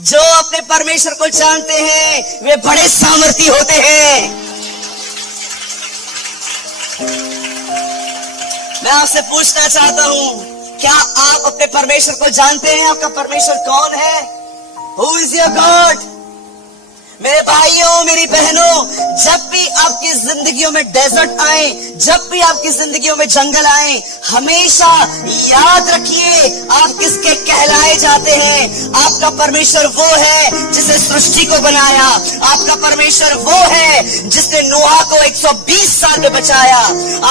जो अपने परमेश्वर को जानते हैं वे बड़े सामर्थी होते हैं। मैं आपसे पूछना चाहता हूं, क्या आप अपने परमेश्वर को जानते हैं? आपका परमेश्वर कौन है? Who is your God? मेरे भाइयों, मेरी बहनों, जब भी आपकी जिंदगियों में डेजर्ट आए, जब भी आपकी जिंदगियों में जंगल आए, हमेशा याद रखिए आप किसके कहलाए जाते हैं। आपका परमेश्वर वो है जिसने सृष्टि को बनाया। आपका परमेश्वर वो है जिसने नोहा को 120 साल में बचाया।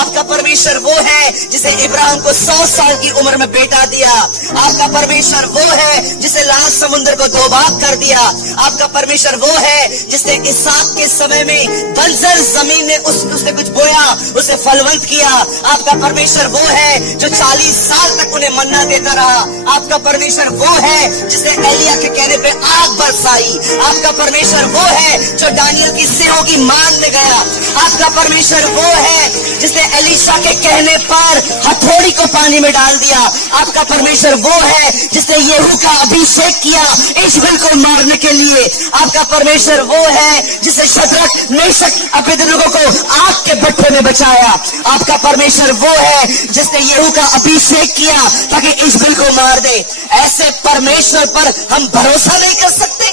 आपका परमेश्वर वो है जिसे इब्राहिम को 100 साल की उम्र में बेटा दिया। आपका परमेश्वर वो है जिसे लाल समुद्र को 2 भाग कर दिया। आपका परमेश्वर वो है जिसने इसहाक के समय में बंजर जमीन में उसने कुछ बोया, उसे फलवंत किया। आपका परमेश्वर वो है जो 40 साल तक उन्हें मन्ना देता रहा। आपका परमेश्वर वो है जिसने एलिया के कहने पे आग बरसाई। आपका परमेश्वर वो है जो दानियल की सिरों की मान में गया। आपका परमेश्वर वो है जिसने एलीशा के कहने पर हथौड़ी को पानी में डाल दिया। आपका परमेश्वर वो है जिसने यहू का अभिषेक किया इश्माएल को मारने के लिए। आपका परमेश्वर वो है जिसने शद्रक, मेशक, अबेदनगो को आग के भट्ठे में बचाया। आपका परमेश्वर वो है जिसने यहू का अभिषेक किया ताकि इश्माएल को मार दे। ऐसे परमेश्वर पर हम भरोसा नहीं कर सकते?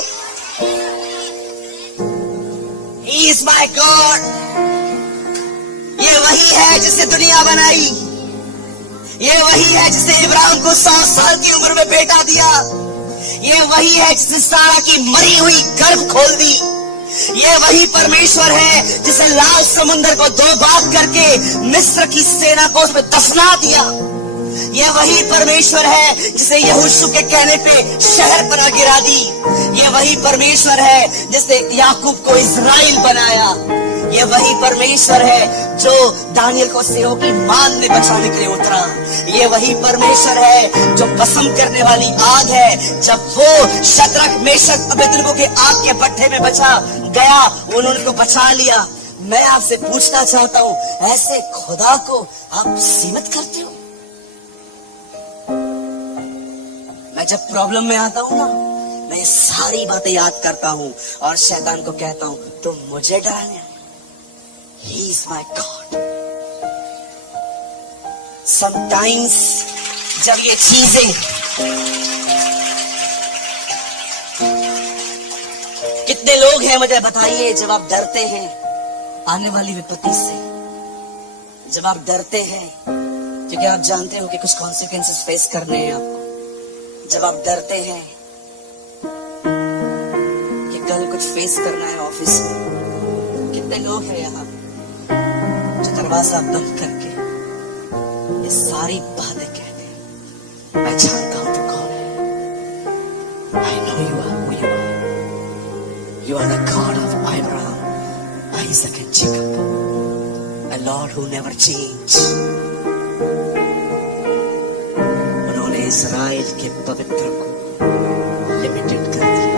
He is my God। ये वही है जिसने दुनिया बनाई। ये वही है जिसने इब्राहिम को 100 साल की उम्र में बेटा दिया। ये वही है जिसने सारा की मरी हुई गर्भ खोल दी। ये वही परमेश्वर है जिसे लाल समुद्र को 2 भाग करके मिस्र की सेना को उसमें दफना दिया। ये वही परमेश्वर है जिसे यहोशू के कहने पे शहर बना गिरा दी। ये वही परमेश्वर है जिसने याकूब को इज़राइल बनाया। ये वही परमेश्वर है जो दानियल को सिंहों की मान में बचाने के लिए उतरा। ये वही परमेश्वर है जो भस्म करने वाली आग है। जब वो शद्रक, मेशक, अबेदनगो के आग के भट्ठे में बचा गया, उन्होंने को बचा लिया। मैं आपसे पूछना चाहता हूं, ऐसे खुदा को आप सीमित करते हो? मैं जब प्रॉब्लम में आता हूं ना, मैं सारी बातें याद करता हूं और शैतान को कहता हूं तुम मुझे डराने। He is my God। Sometimes जब ये चीजें कितने लोग हैं मुझे बताइए, जब आप डरते हैं आने वाली विपत्ति से, जब आप डरते हैं क्योंकि आप जानते हो कि कुछ कॉन्सिक्वेंसेस फेस करने हैं आपको, जब आप डरते हैं कि कल कुछ फेस करना है ऑफिस में, कितने लोग हैं यहाँ दरवाजा बंद करके ये सारी बातें कहते हैं, मैं जानता हूं तू कौन है। I know you are who you are। You are the God of Abraham, Isaac and Jacob, a Lord who never change। उन्होंने इज़राइल के पवित्र को लिमिटेड कर दिया।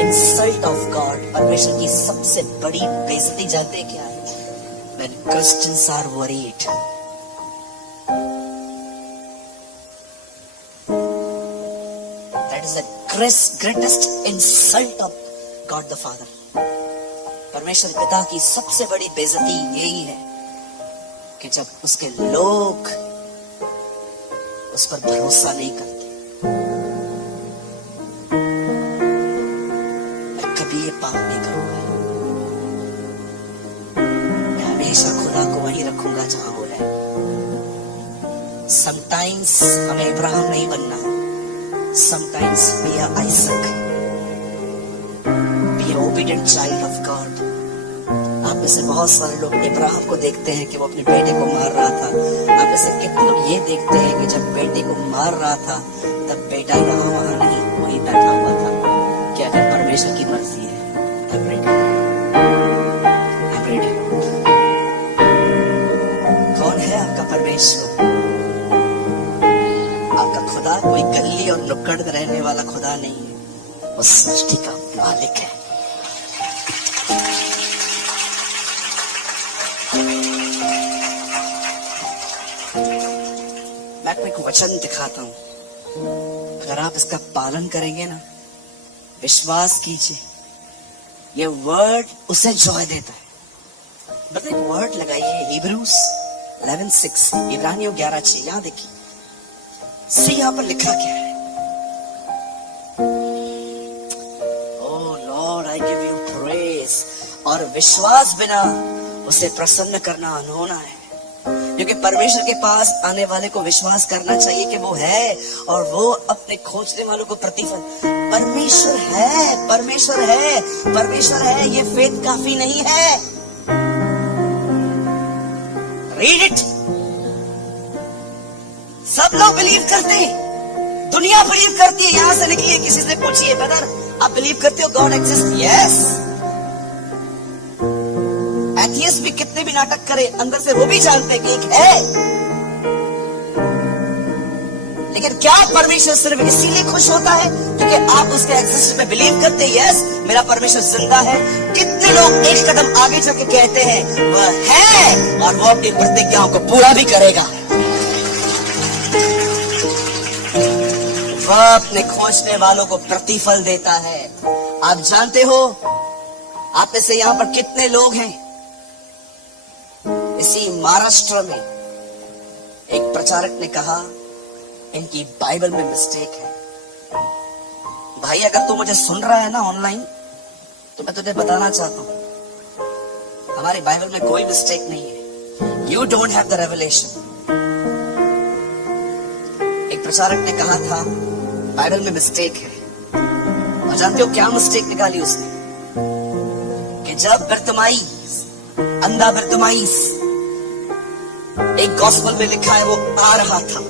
इंसल्ट ऑफ गॉड, परमेश्वर की सबसे बड़ी बेइज्जती जानते क्या है? When Christians are worried। That is the greatest insult of God the Father। परमेश्वर पिता की सबसे बड़ी बेइज्जती यही है कि जब उसके लोग उस पर भरोसा नहीं करते। ये पाप नहीं करूंगा, मैं हमेशा खुदा को वहीं रखूंगा जहां वो है। समटाइम्स हमें इब्राहिम नहीं बनना है, sometimes be a Isaac, be a obedient child of God. आप में से बहुत सारे लोग इब्राहिम को देखते हैं कि वो अपने बेटे को मार रहा था। आप में से कितने लोग ये देखते हैं कि जब बेटे को मार रहा था तब बेटा यहाँ वहां नहीं, वहीं बैठा हुआ था। क्या अगर परमेश्वर की मर्जी है? I'm ready। I'm ready। कौन है आपका परमेश्वर? आपका खुदा कोई गली और नुक्कड़ में रहने वाला खुदा नहीं है, वो सृष्टि का मालिक है। आपको एक वचन दिखाता हूं, अगर आप इसका पालन करेंगे ना, विश्वास कीजिए, ये वर्ड उसे जॉय देता है। मतलब एक वर्ड लगाइए, Hebrews 11:6, इब्रानियों 11:6, यहां देखिए, सी यहां पर लिखा क्या है? Oh lord, I give you praise. और विश्वास बिना उसे प्रसन्न करना अनहोना है, क्योंकि परमेश्वर के पास आने वाले को विश्वास करना चाहिए कि वो है, और वो अपने खोजने वालों को प्रतिफल। परमेश्वर है, परमेश्वर है, परमेश्वर है, ये फेथ काफी नहीं है। Read it. सब लोग बिलीव करते हैं, दुनिया बिलीव करती है। यहां से निकलिए, किसी से पूछिए, ब्रदर आप बिलीव करते हो गॉड एग्जिस्ट? यस। एथियस्ट भी कितने भी नाटक करे, अंदर से वो भी जानते हैं कि एक है। लेकिन क्या परमेश्वर सिर्फ इसीलिए खुश होता है क्योंकि आप उसके एग्जिस्ट में बिलीव करते हैं? यस, मेरा परमेश्वर जिंदा है। कितने लोग एक कदम आगे चल के कहते हैं वह है, और वो अपनी प्रतिज्ञाओं को पूरा भी करेगा। वह अपने खोजने वालों को प्रतिफल देता है। आप जानते हो, आप में से यहां पर कितने लोग हैं, इसी महाराष्ट्र में एक प्रचारक ने कहा इनकी बाइबल में मिस्टेक है। भाई अगर तू मुझे सुन रहा है ना ऑनलाइन, तो मैं तुझे बताना चाहता हूं, हमारी बाइबल में कोई मिस्टेक नहीं है। You don't have the revelation. एक प्रचारक ने कहा था बाइबल में मिस्टेक है, और जानते हो क्या मिस्टेक निकाली उसने? कि जब बर्तमाइस, अंधा बर्तमाइस, एक गॉस्पेल में लिखा है वो आ रहा था,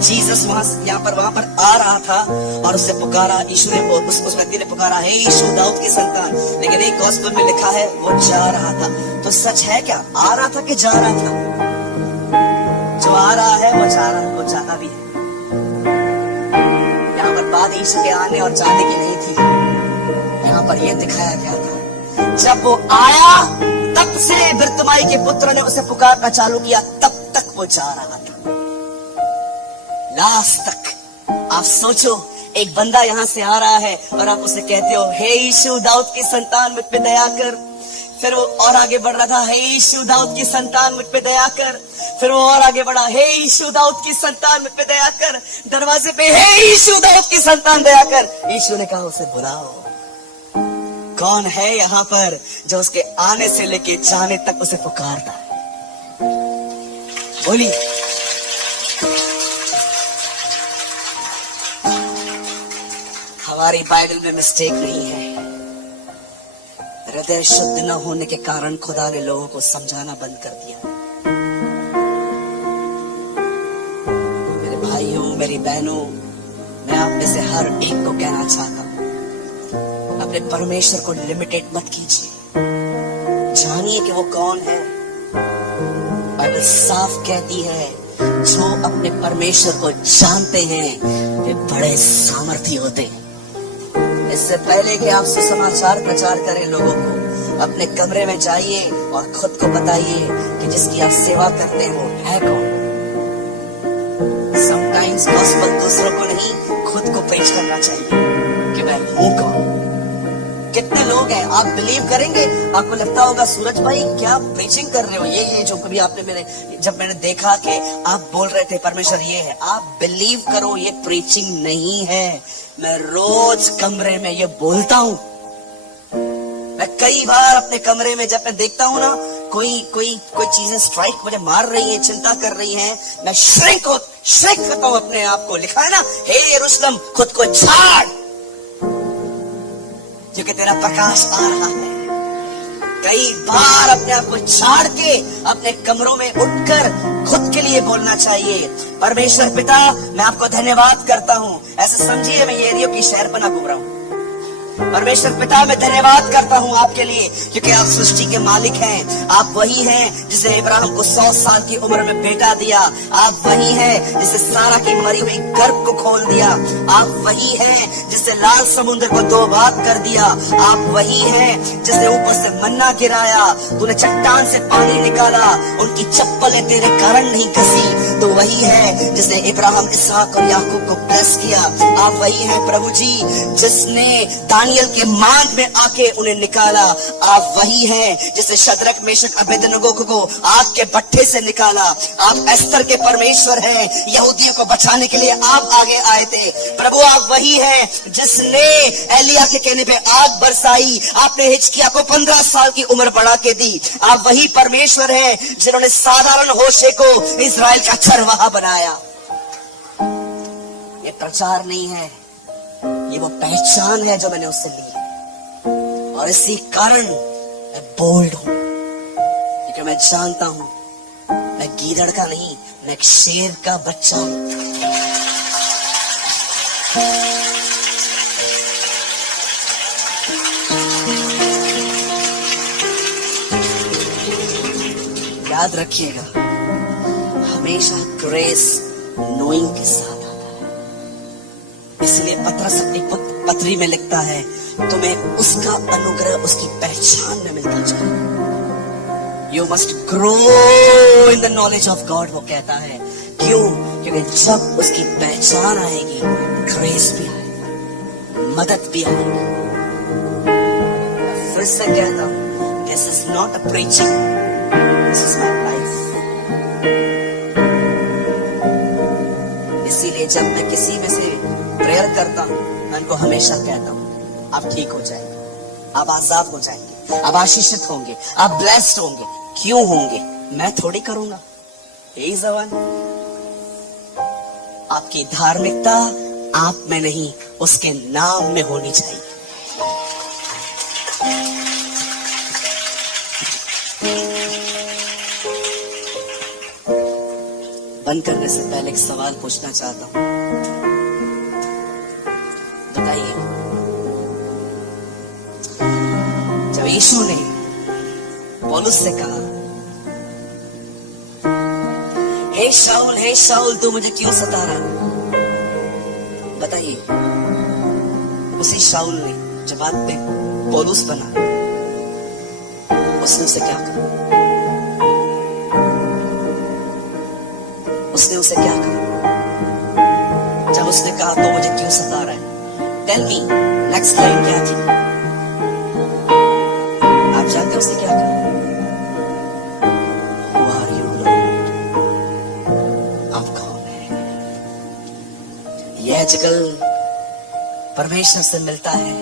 जीसस वहां पर आ रहा था, और उससे पुकारा, यीशु ने, उस व्यक्ति ने पुकारा, हे यीशु दाऊद की संतान। लेकिन एक गॉस्पेल में लिखा है वो जा रहा था। तो सच है क्या, आ रहा था कि जा रहा था? जो आ रहा है वो जा रहा है, वो जाता भी है। यहाँ पर बात यीशु के आने और जाने की नहीं थी, यहाँ पर यह दिखाया गया था जब वो आया तब से बर्तिमाई के पुत्र ने उसे पुकारना चालू किया, तब तक वो जा रहा था, लास्ट तक। आप सोचो, एक बंदा यहां से आ रहा है और आप उसे कहते हो हे यीशु दाऊद की संतान मुझ पे दया कर। फिर वो और आगे बढ़ रहा था, हे यीशु दाऊद की संतान मुझ पे दया कर। फिर वो और आगे बढ़ा, हे यीशु दाऊद की संतान मुझ पे दया कर। दरवाजे पे, हे यीशु दाऊद की संतान दया कर। यीशु ने कहा उसे बुलाओ। कौन है यहां पर जो उसके आने से लेके जाने तक उसे पुकारता है? बोलिए। हमारी बाइबल में मिस्टेक नहीं है। हृदय शुद्ध न होने के कारण खुदा ने लोगों को समझाना बंद कर दिया। मेरे भाइयों, मेरी बहनों, मैं आप में से हर एक को कहना चाहता हूं, अपने परमेश्वर को लिमिटेड मत कीजिए। जानिए कि वो कौन है। बाइबल साफ कहती है जो अपने परमेश्वर को जानते हैं वे बड़े सामर्थी होते हैं। इससे पहले कि आप सुसमाचार प्रचार करें लोगों को, अपने कमरे में जाइए और खुद को बताइए कि जिसकी आप सेवा करते हैं वो है कौन। समटाइम्स गॉस्पेल दूसरों को नहीं, खुद को पेश करना चाहिए कि मैं हूं कौन। कितने लोग हैं, आप बिलीव करेंगे, आपको लगता होगा सूरज भाई क्या प्रीचिंग कर रहे हो, ये जो कभी आपने जब मैंने देखा कि आप बोल रहे थे परमेश्वर ये है, आप बिलीव करो ये प्रीचिंग नहीं है। मैं रोज कमरे में ये बोलता हूं। मैं कई बार अपने कमरे में जब मैं देखता हूं ना, कोई चीजें स्ट्राइक मुझे मार रही हैं, चिंता कर रही हैं, मैं श्रिंक करता हूं अपने आप को। लिखा है ना, हे यरूशलेम खुद को झाड़, क्योंकि तेरा प्रकाश आ रहा है। कई बार अपने आप को झाड़ के अपने कमरों में उठकर खुद के लिए बोलना चाहिए, परमेश्वर पिता मैं आपको धन्यवाद करता हूं। ऐसे समझिए मैं ये एरियो की शहर पर ना घूम रहा हूं, परमेश्वर पिता मैं धन्यवाद करता हूँ आपके लिए, क्योंकि आप सृष्टि के मालिक हैं। आप वही हैं जिसे इब्राहिम को 100 साल की उम्र में बेटा दिया। आप वही हैं जिसे सारा की मरी हुई गर्भ को खोल दिया। आप वही हैं जिसे लाल समुद्र को 2 भाग कर दिया। आप वही हैं जिसने ऊपर से मन्ना गिराया, तूने चट्टान से पानी निकाला, उनकी चप्पलें तेरे कारण नहीं घसी। तो वही है जिसने इब्राहिम, इसहाक और याकूब को ब्लेस किया। आप वही हैं प्रभु जी जिसने दानियल के मांद में आके उन्हें निकाला। आप वही हैं जिसने शद्रक, मेशक, अबेदनगो को आग के भट्ठे से निकाला। आप एस्तर के परमेश्वर हैं, यहूदियों को बचाने के लिए आप आगे आए थे। प्रभु आप वही हैं जिसने एलिया के कहने पे आग बरसाई। आपने हिजकिय्याह को 15 साल की उम्र बढ़ा के दी। आप वही परमेश्वर हैं जिन्होंने साधारण होशे को इजराइल का चरवाहा बनाया। ये प्रचार नहीं है, ये वो पहचान है जो मैंने उससे ली, और इसी कारण मैं बोल्ड हूं, क्योंकि मैं जानता हूं मैं गीदड़ का नहीं, मैं एक शेर का बच्चा हूं। याद रखिएगा, हमेशा ग्रेस नोइंग के साथ आता है। इसलिए पतरस अपनी पत्री में लिखता है, तुम्हें उसका अनुग्रह, उसकी पहचान में मिलता जाए। You must grow in the knowledge of God, वो कहता है। क्यों? क्योंकि जब उसकी पहचान आएगी, ग्रेस भी आएगी, मदद भी आएगी। फिर से कहता हूं, this is not a preaching, this is my life। इसीलिए जब मैं किसी में से प्रेयर करता हूं, मैं उनको हमेशा कहता हूं, आप ठीक हो जाएंगे, आप आजाद हो जाएंगे, आप आशीषित होंगे, आप ब्लेस्ड होंगे। क्यों होंगे? मैं थोड़ी करूंगा, यही जवान। आपकी धार्मिकता आप में नहीं, उसके नाम में होनी चाहिए। बंद करने से पहले एक सवाल पूछना चाहता हूं। बताइए, जब यीशु ने पौलुस से कहा, हे शाऊल तू मुझे क्यों सता रहा? बताइए, उसी शाऊल ने जवाब पे पौलुस बना, उसने उसे क्या कहा? उसने उसे क्या कहा जब उसने कहा तो मुझे क्यों सता रहा है? टेल मी, नेक्स्ट लाइन क्या थी? आप जानते उसने क्या कहा? आजकल परमेश्वर से मिलता है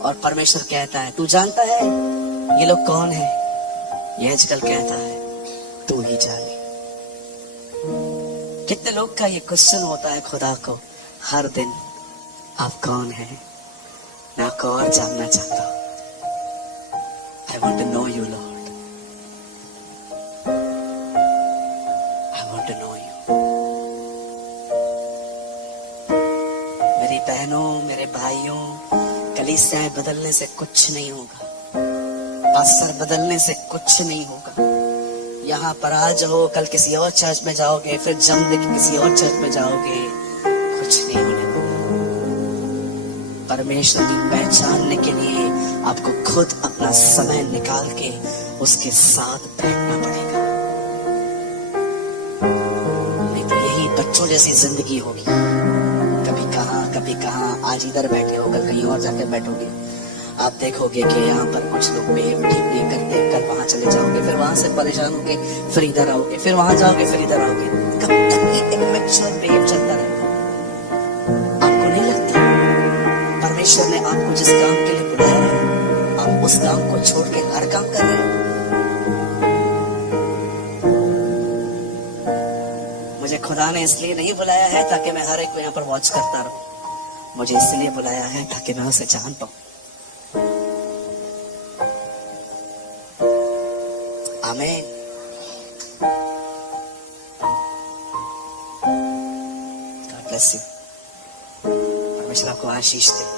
और परमेश्वर कहता है, तू जानता है ये लोग कौन है? ये आजकल कहता है, तू ही जाने। कितने लोग का ये क्वेश्चन होता है खुदा को हर दिन, आप कौन है? मैं आपको और जानना चाहता हूं। I want to know you, Lord. I want to know you. मेरी बहनों, मेरे भाइयों, कलीसियाएं बदलने से कुछ नहीं होगा, पास्टर बदलने से कुछ नहीं होगा। यहाँ पर आज हो, कल किसी और चर्च में जाओगे, फिर जम दे किसी और चर्च में जाओगे, कुछ नहीं होने वाला। परमेश्वर की पहचानने के लिए आपको खुद अपना समय निकाल के उसके साथ बैठना पड़ेगा, नहीं तो यही बच्चों जैसी जिंदगी होगी। कभी कहाँ, आज इधर बैठे हो, कल कहीं और जाकर बैठोगे। आप देखोगे कि यहाँ पर कुछ लोग बिहेव ठीक नहीं करते, कल वहां चले जाओगे, फिर वहां से परेशान होगे, फिर इधर आओगे, फिर वहां जाओगे, फिर इधर आओगे। कब तक ये इमेच्योर बिहेव चलता रहेगा? आपको नहीं लगता परमेश्वर ने आपको जिस काम के लिए बुलाया है, आप उस काम को छोड़ के हर काम कर रहे हैं? मुझे खुदा ने इसलिए नहीं बुलाया है ताकि मैं हर एक को यहाँ पर वॉच करता रहूं, मुझे इसलिए बुलाया है ताकि मैं उसे जान पाऊं। आमीन। God bless you. परमेश्वर आपको आशीष दे।